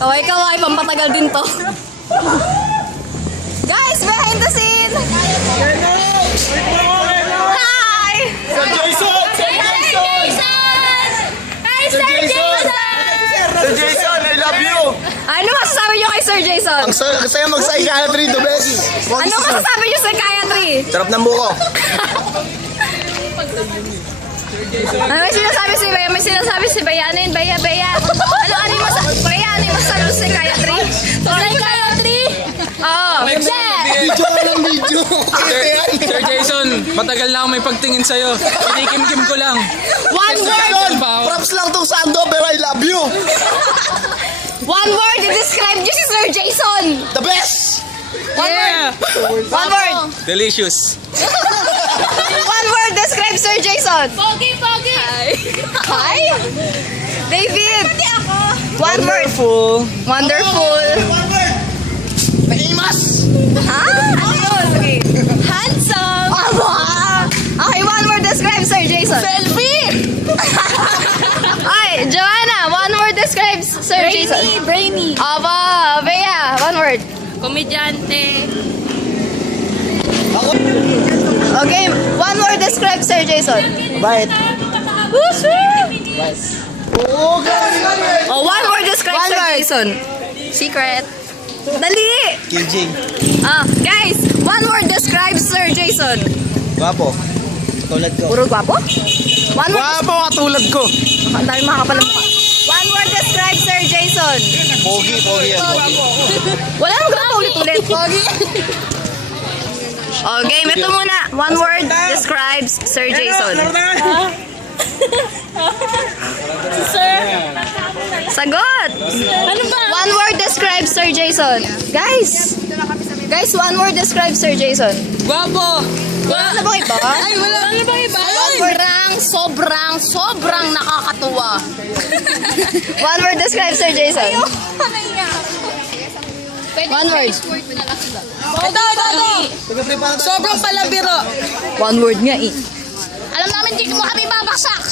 Kaway-kaway, pampatagal din to. Guys, behind the scene! Hi! Sir Jason! Sir Jason, I love you! Ano masasabi nyo kay Sir Jason? Ang saya mag-psychiatry, the best. Ano masasabi nyo sa psychiatry? Sarap ng buko. Ano may sinasabi si Bea? May sinasabi si Bea. Ano yun? Bea. Ano yung masasabi sa psychiatry? Sa psychiatry? Oo. Video ka ng video. Sir Jason, matagal na ako may pagtingin sa'yo. Kinikim-kim ko lang. One word! Jason, props lang tong sando, pero I love you. One word! I-describe nyo si Sir Jason! The best! One word! Delicious. One word! Describe Sir Jason! Pogi! Hi! David! One word! Wonderful! Famous! Ha? Ano yun? Okay. Handsome! Okay, one word describe Sir Jason. Selfie! Ay, Joanna, one word describes Sir Jason. Brainy! Aba, Bea, one word. Komedyante! Okay, one word describe Sir Jason. Bait. Oo, galing. Oh, one word describe Sir Jason. Secret. Dali! Kijing. Guys, one word describe Sir Jason. Gwapo. Tulad ko. Puro gwapo? One word. Gwapo katulad ko. Ang dami makakapal ng mukha. One word describe Sir Jason. Pogi yan. Pogi. Wala nang gwapo ulit-ulit. Oh, game. Ito muna. One word describes Sir Jason. Sir! Sagot! Ano ba? One word describes Sir Jason. Guys, one word describes Sir Jason. Guwapo! Wala na bang iba? Ay, wala na bang iba? Sobrang nakakatuwa. One word describes Sir Jason. One word. Ito! Sobrang palabiro! One word nga eh. Alam namin di mo kami babaksak!